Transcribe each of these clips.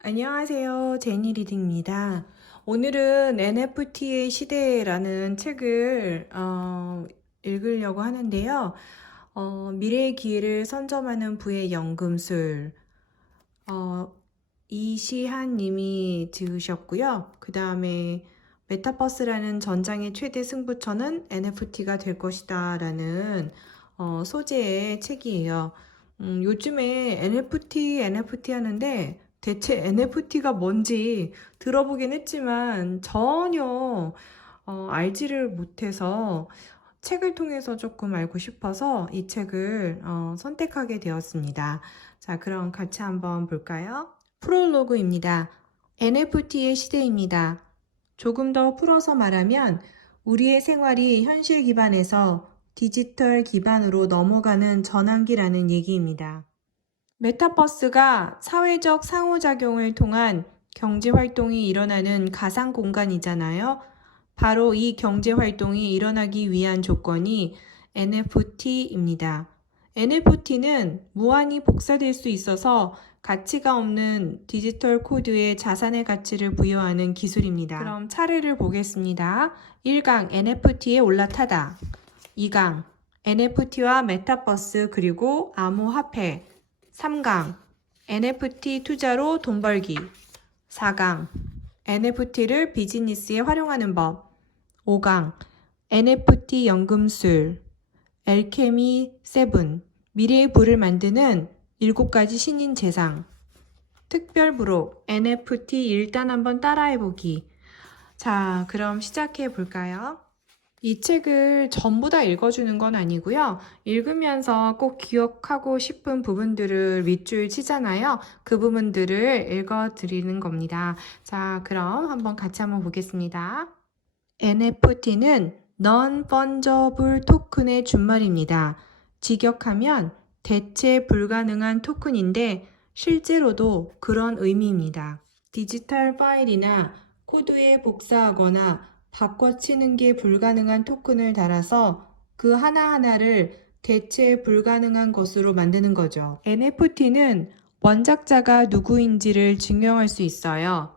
안녕하세요. 제니 리딩입니다. 오늘은 NFT의 시대라는 책을 읽으려고 하는데요. 미래의 기회를 선점하는 부의 연금술, 어, 이시한 님이 지으셨고요. 그 다음에 메타버스라는 전장의 최대 승부처는 NFT가 될 것이다 라는 소재의 책이에요. 요즘에 NFT 하는데 대체 NFT가 뭔지 들어보긴 했지만 전혀 알지를 못해서 책을 통해서 조금 알고 싶어서 이 책을 선택하게 되었습니다. 자, 그럼 같이 한번 볼까요? 프롤로그입니다. NFT의 시대입니다. 조금 더 풀어서 말하면 우리의 생활이 현실 기반에서 디지털 기반으로 넘어가는 전환기라는 얘기입니다. 메타버스가 사회적 상호작용을 통한 경제 활동이 일어나는 가상 공간이잖아요. 바로 이 경제 활동이 일어나기 위한 조건이 NFT입니다. NFT는 무한히 복사될 수 있어서 가치가 없는 디지털 코드에 자산의 가치를 부여하는 기술입니다. 그럼 차례를 보겠습니다. 1강 NFT에 올라타다. 2강 NFT와 메타버스 그리고 암호화폐. 3강 NFT 투자로 돈 벌기. 4강 NFT를 비즈니스에 활용하는 법. 5강 NFT 연금술. 알케미 7. 미래의 부를 만드는 7가지 신인 재상. 특별 부록 NFT 일단 한번 따라해보기. 자, 그럼 시작해 볼까요? 이 책을 전부 다 읽어주는 건 아니고요. 읽으면서 꼭 기억하고 싶은 부분들을 밑줄 치잖아요. 그 부분들을 읽어드리는 겁니다. 자, 그럼 같이 한번 보겠습니다. NFT는 Non-Fungible 토큰의 준말입니다. 직역하면 대체 불가능한 토큰인데 실제로도 그런 의미입니다. 디지털 파일이나 코드에 복사하거나 바꿔치는 게 불가능한 토큰을 달아서 그 하나하나를 대체 불가능한 것으로 만드는 거죠. NFT는 원작자가 누구인지를 증명할 수 있어요.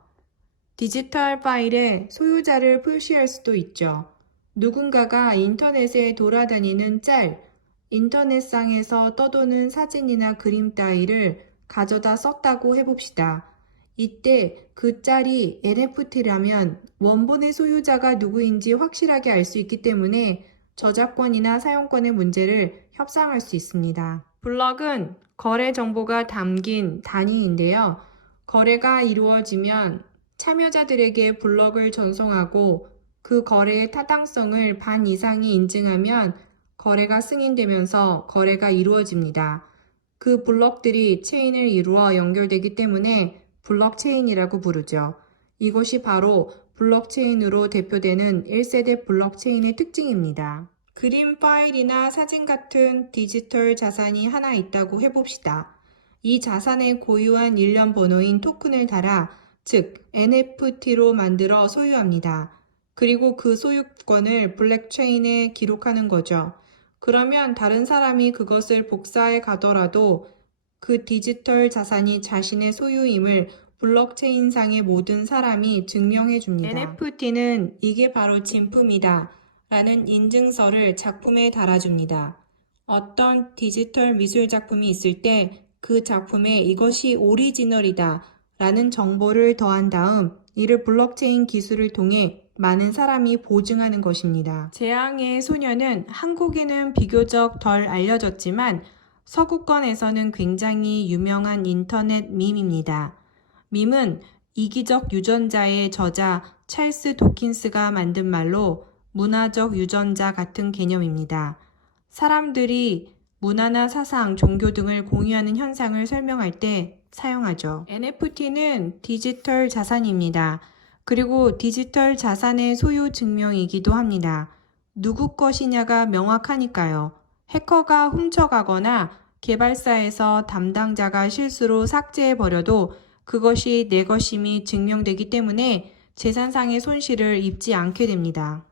디지털 파일에 소유자를 표시할 수도 있죠. 누군가가 인터넷에 돌아다니는 짤, 인터넷상에서 떠도는 사진이나 그림 따위를 가져다 썼다고 해봅시다. 이때 그 짤이 NFT라면 원본의 소유자가 누구인지 확실하게 알 수 있기 때문에 저작권이나 사용권의 문제를 협상할 수 있습니다. 블록은 거래 정보가 담긴 단위인데요. 거래가 이루어지면 참여자들에게 블록을 전송하고 그 거래의 타당성을 반 이상이 인증하면 거래가 승인되면서 거래가 이루어집니다. 그 블록들이 체인을 이루어 연결되기 때문에 블록체인이라고 부르죠. 이것이 바로 블록체인으로 대표되는 1세대 블록체인의 특징입니다. 그림 파일이나 사진 같은 디지털 자산이 하나 있다고 해봅시다. 이 자산의 고유한 일련 번호인 토큰을 달아, 즉 NFT로 만들어 소유합니다. 그리고 그 소유권을 블록체인에 기록하는 거죠. 그러면 다른 사람이 그것을 복사해 가더라도 그 디지털 자산이 자신의 소유임을 블록체인상의 모든 사람이 증명해 줍니다. NFT는 이게 바로 진품이다 라는 인증서를 작품에 달아줍니다. 어떤 디지털 미술 작품이 있을 때 그 작품에 이것이 오리지널이다 라는 정보를 더한 다음 이를 블록체인 기술을 통해 많은 사람이 보증하는 것입니다. 재앙의 소녀는 한국에는 비교적 덜 알려졌지만 서구권에서는 굉장히 유명한 인터넷 밈입니다. 밈은 이기적 유전자의 저자 찰스 도킨스가 만든 말로 문화적 유전자 같은 개념입니다. 사람들이 문화나 사상, 종교 등을 공유하는 현상을 설명할 때 사용하죠. NFT는 디지털 자산입니다. 그리고 디지털 자산의 소유 증명이기도 합니다. 누구 것이냐가 명확하니까요. 해커가 훔쳐가거나 개발사에서 담당자가 실수로 삭제해버려도 그것이 내 것임이 증명되기 때문에 재산상의 손실을 입지 않게 됩니다.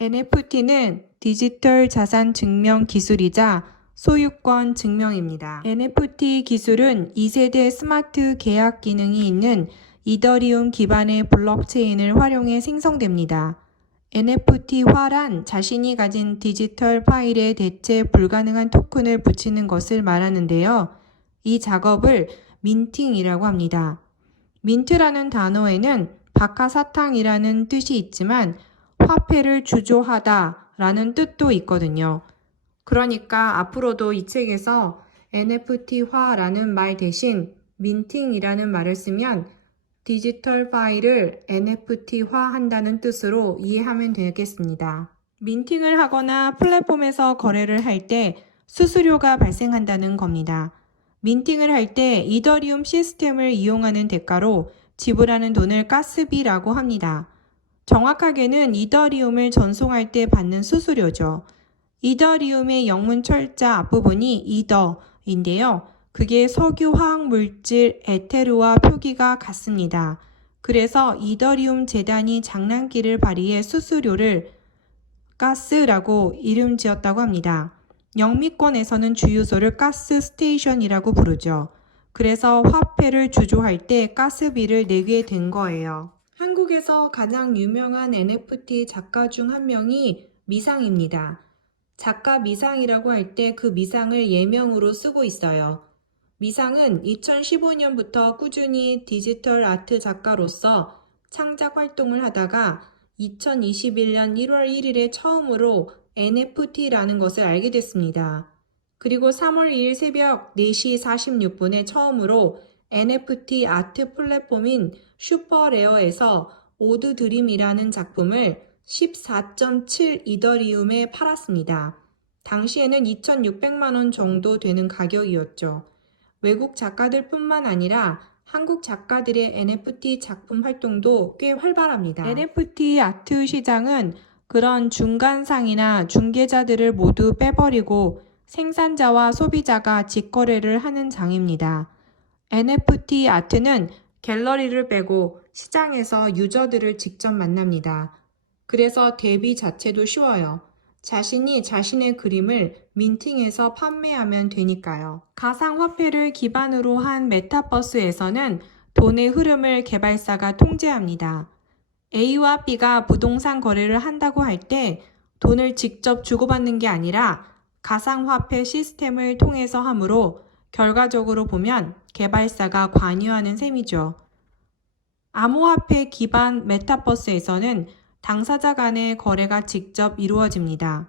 NFT는 디지털 자산 증명 기술이자 소유권 증명입니다. NFT 기술은 2세대 스마트 계약 기능이 있는 이더리움 기반의 블록체인을 활용해 생성됩니다. NFT화란 자신이 가진 디지털 파일에 대체 불가능한 토큰을 붙이는 것을 말하는데요. 이 작업을 민팅이라고 합니다. 민트라는 단어에는 박하사탕이라는 뜻이 있지만 화폐를 주조하다 라는 뜻도 있거든요. 그러니까 앞으로도 이 책에서 NFT화라는 말 대신 민팅이라는 말을 쓰면 디지털 파일을 NFT화한다는 뜻으로 이해하면 되겠습니다. 민팅을 하거나 플랫폼에서 거래를 할 때 수수료가 발생한다는 겁니다. 민팅을 할 때 이더리움 시스템을 이용하는 대가로 지불하는 돈을 가스비라고 합니다. 정확하게는 이더리움을 전송할 때 받는 수수료죠. 이더리움의 영문 철자 앞부분이 이더인데요. 그게 석유, 화학 물질, 에테르와 표기가 같습니다. 그래서 이더리움 재단이 장난기를 발휘해 수수료를 가스라고 이름 지었다고 합니다. 영미권에서는 주유소를 가스 스테이션이라고 부르죠. 그래서 화폐를 주조할 때 가스비를 내게 된 거예요. 한국에서 가장 유명한 NFT 작가 중 한 명이 미상입니다. 작가 미상이라고 할 때 그 미상을 예명으로 쓰고 있어요. 미상은 2015년부터 꾸준히 디지털 아트 작가로서 창작 활동을 하다가 2021년 1월 1일에 처음으로 NFT라는 것을 알게 됐습니다. 그리고 3월 2일 새벽 4시 46분에 처음으로 NFT 아트 플랫폼인 슈퍼레어에서 오드 드림이라는 작품을 14.7 이더리움에 팔았습니다. 당시에는 2,600만 원 정도 되는 가격이었죠. 외국 작가들 뿐만 아니라 한국 작가들의 NFT 작품 활동도 꽤 활발합니다. NFT 아트 시장은 그런 중간상이나 중개자들을 모두 빼버리고 생산자와 소비자가 직거래를 하는 장입니다. NFT 아트는 갤러리를 빼고 시장에서 유저들을 직접 만납니다. 그래서 대비 자체도 쉬워요. 자신이 자신의 그림을 민팅해서 판매하면 되니까요. 가상화폐를 기반으로 한 메타버스에서는 돈의 흐름을 개발사가 통제합니다. A와 B가 부동산 거래를 한다고 할 때 돈을 직접 주고받는 게 아니라 가상화폐 시스템을 통해서 하므로 결과적으로 보면 개발사가 관여하는 셈이죠. 암호화폐 기반 메타버스에서는 당사자 간의 거래가 직접 이루어집니다.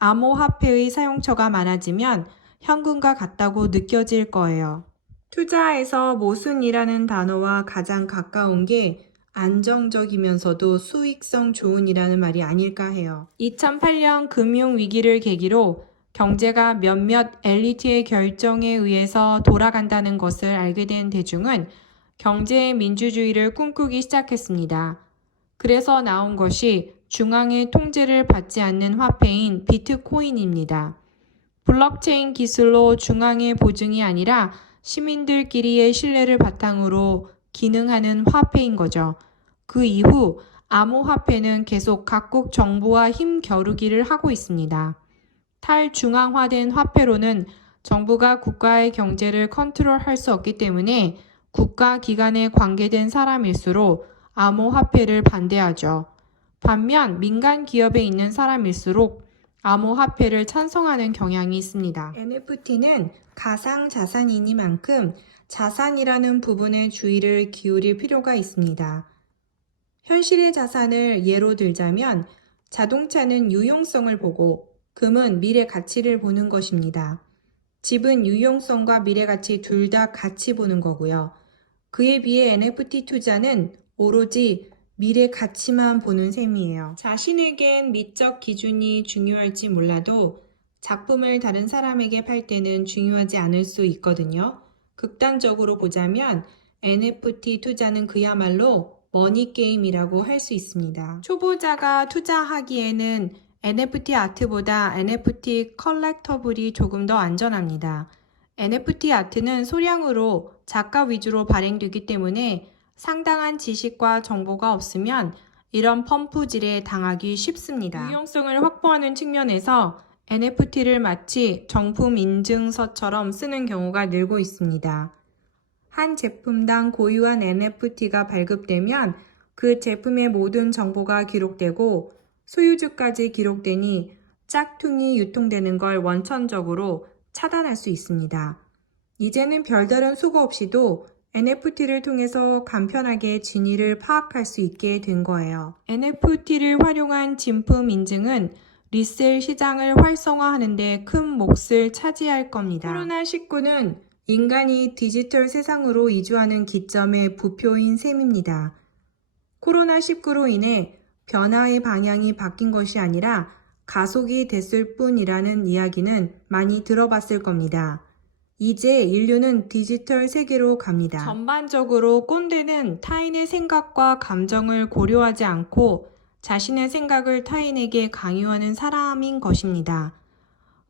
암호화폐의 사용처가 많아지면 현금과 같다고 느껴질 거예요. 투자에서 모순이라는 단어와 가장 가까운 게 안정적이면서도 수익성 좋은이라는 말이 아닐까 해요. 2008년 금융위기를 계기로 경제가 몇몇 엘리트의 결정에 의해서 돌아간다는 것을 알게 된 대중은 경제의 민주주의를 꿈꾸기 시작했습니다. 그래서 나온 것이 중앙의 통제를 받지 않는 화폐인 비트코인입니다. 블록체인 기술로 중앙의 보증이 아니라 시민들끼리의 신뢰를 바탕으로 기능하는 화폐인 거죠. 그 이후 암호화폐는 계속 각국 정부와 힘 겨루기를 하고 있습니다. 탈중앙화된 화폐로는 정부가 국가의 경제를 컨트롤할 수 없기 때문에 국가 기관에 관계된 사람일수록 암호화폐를 반대하죠. 반면 민간 기업에 있는 사람일수록 암호화폐를 찬성하는 경향이 있습니다. NFT는 가상자산이니만큼 자산이라는 부분에 주의를 기울일 필요가 있습니다. 현실의 자산을 예로 들자면 자동차는 유용성을 보고 금은 미래 가치를 보는 것입니다. 집은 유용성과 미래 가치 둘 다 같이 보는 거고요. 그에 비해 NFT 투자는 오로지 미래 가치만 보는 셈이에요. 자신에겐 미적 기준이 중요할지 몰라도 작품을 다른 사람에게 팔 때는 중요하지 않을 수 있거든요. 극단적으로 보자면 NFT 투자는 그야말로 머니게임이라고 할 수 있습니다. 초보자가 투자하기에는 NFT 아트보다 NFT 컬렉터블이 조금 더 안전합니다. NFT 아트는 소량으로 작가 위주로 발행되기 때문에 상당한 지식과 정보가 없으면 이런 펌프질에 당하기 쉽습니다. 유용성을 확보하는 측면에서 NFT를 마치 정품 인증서처럼 쓰는 경우가 늘고 있습니다. 한 제품당 고유한 NFT가 발급되면 그 제품의 모든 정보가 기록되고 소유주까지 기록되니 짝퉁이 유통되는 걸 원천적으로 차단할 수 있습니다. 이제는 별다른 수고 없이도 NFT를 통해서 간편하게 진위를 파악할 수 있게 된 거예요. NFT를 활용한 진품 인증은 리셀 시장을 활성화하는 데 큰 몫을 차지할 겁니다. 코로나19는 인간이 디지털 세상으로 이주하는 기점의 부표인 셈입니다. 코로나19로 인해 변화의 방향이 바뀐 것이 아니라 가속이 됐을 뿐이라는 이야기는 많이 들어봤을 겁니다. 이제 인류는 디지털 세계로 갑니다. 전반적으로 꼰대는 타인의 생각과 감정을 고려하지 않고 자신의 생각을 타인에게 강요하는 사람인 것입니다.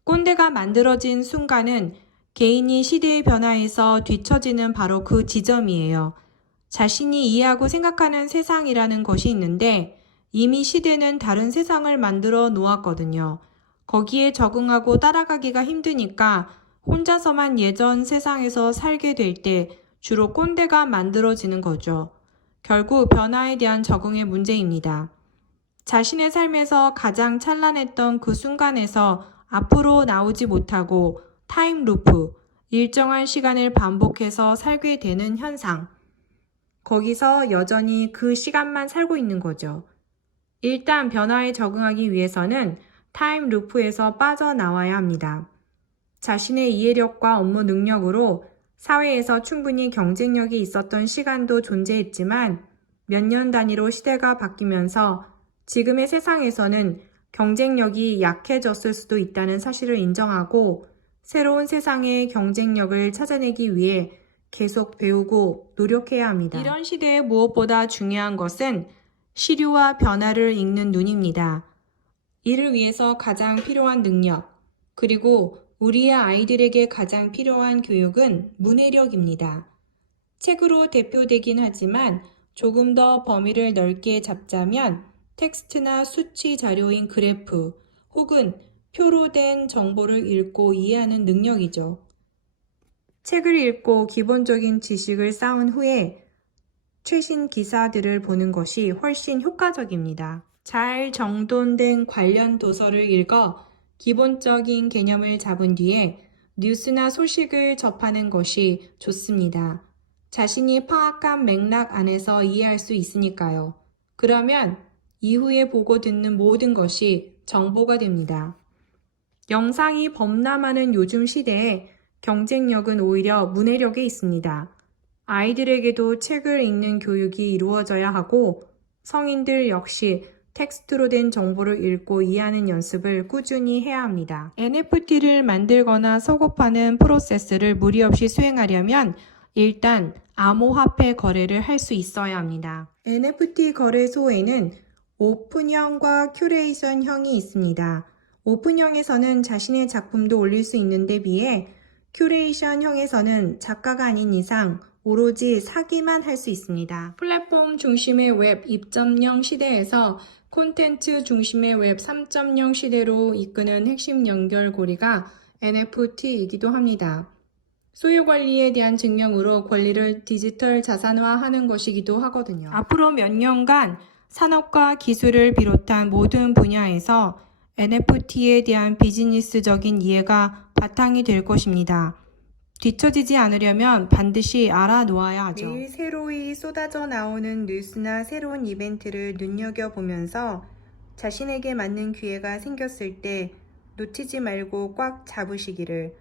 꼰대가 만들어진 순간은 개인이 시대의 변화에서 뒤처지는 바로 그 지점이에요. 자신이 이해하고 생각하는 세상이라는 것이 있는데 이미 시대는 다른 세상을 만들어 놓았거든요. 거기에 적응하고 따라가기가 힘드니까 혼자서만 예전 세상에서 살게 될 때 주로 꼰대가 만들어지는 거죠. 결국 변화에 대한 적응의 문제입니다. 자신의 삶에서 가장 찬란했던 그 순간에서 앞으로 나오지 못하고 타임루프, 일정한 시간을 반복해서 살게 되는 현상. 거기서 여전히 그 시간만 살고 있는 거죠. 일단 변화에 적응하기 위해서는 타임루프에서 빠져나와야 합니다. 자신의 이해력과 업무 능력으로 사회에서 충분히 경쟁력이 있었던 시간도 존재했지만 몇 년 단위로 시대가 바뀌면서 지금의 세상에서는 경쟁력이 약해졌을 수도 있다는 사실을 인정하고 새로운 세상의 경쟁력을 찾아내기 위해 계속 배우고 노력해야 합니다. 이런 시대에 무엇보다 중요한 것은 시류와 변화를 읽는 눈입니다. 이를 위해서 가장 필요한 능력, 그리고 우리의 아이들에게 가장 필요한 교육은 문해력입니다. 책으로 대표되긴 하지만 조금 더 범위를 넓게 잡자면 텍스트나 수치 자료인 그래프 혹은 표로 된 정보를 읽고 이해하는 능력이죠. 책을 읽고 기본적인 지식을 쌓은 후에 최신 기사들을 보는 것이 훨씬 효과적입니다. 잘 정돈된 관련 도서를 읽어 기본적인 개념을 잡은 뒤에 뉴스나 소식을 접하는 것이 좋습니다. 자신이 파악한 맥락 안에서 이해할 수 있으니까요. 그러면 이후에 보고 듣는 모든 것이 정보가 됩니다. 영상이 범람하는 요즘 시대에 경쟁력은 오히려 문해력에 있습니다. 아이들에게도 책을 읽는 교육이 이루어져야 하고 성인들 역시 텍스트로 된 정보를 읽고 이해하는 연습을 꾸준히 해야 합니다. NFT를 만들거나 소급하는 프로세스를 무리 없이 수행하려면 일단 암호화폐 거래를 할 수 있어야 합니다. NFT 거래소에는 오픈형과 큐레이션형이 있습니다. 오픈형에서는 자신의 작품도 올릴 수 있는데 비해 큐레이션형에서는 작가가 아닌 이상 오로지 사기만 할 수 있습니다. 플랫폼 중심의 웹 2.0 시대에서 콘텐츠 중심의 웹 3.0 시대로 이끄는 핵심 연결고리가 NFT이기도 합니다. 소유 관리에 대한 증명으로 권리를 디지털 자산화하는 것이기도 하거든요. 앞으로 몇 년간 산업과 기술을 비롯한 모든 분야에서 NFT에 대한 비즈니스적인 이해가 바탕이 될 것입니다. 뒤처지지 않으려면 반드시 알아놓아야 하죠. 매일 새로이 쏟아져 나오는 뉴스나 새로운 이벤트를 눈여겨보면서 자신에게 맞는 기회가 생겼을 때 놓치지 말고 꽉 잡으시기를,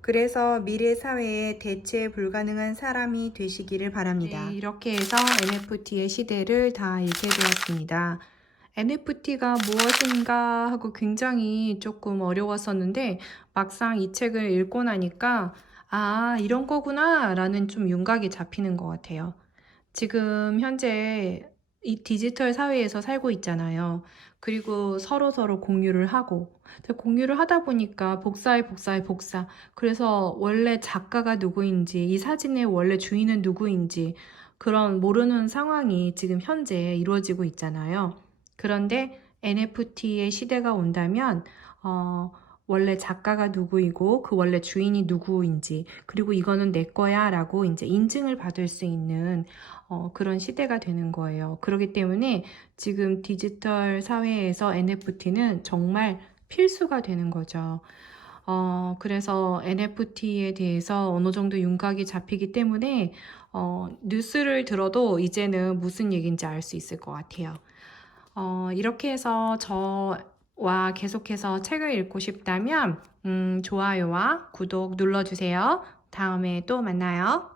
그래서 미래 사회에 대체 불가능한 사람이 되시기를 바랍니다. 네, 이렇게 해서 NFT의 시대를 다 읽게 되었습니다. NFT가 무엇인가 하고 굉장히 조금 어려웠었는데 막상 이 책을 읽고 나니까 이런 거구나 라는 좀 윤곽이 잡히는 것 같아요. 지금 현재 이 디지털 사회에서 살고 있잖아요. 그리고 서로 공유를 하고 공유를 하다 보니까 복사. 그래서 원래 작가가 누구인지, 이 사진의 원래 주인은 누구인지 그런 모르는 상황이 지금 현재 이루어지고 있잖아요. 그런데 NFT의 시대가 온다면 원래 작가가 누구이고 그 원래 주인이 누구인지 그리고 이거는 내 거야 라고 이제 인증을 받을 수 있는 그런 시대가 되는 거예요. 그렇기 때문에 지금 디지털 사회에서 NFT는 정말 필수가 되는 거죠. 그래서 NFT에 대해서 어느 정도 윤곽이 잡히기 때문에 뉴스를 들어도 이제는 무슨 얘기인지 알 수 있을 것 같아요. 이렇게 해서 저와 계속해서 책을 읽고 싶다면 좋아요와 구독 눌러주세요. 다음에 또 만나요.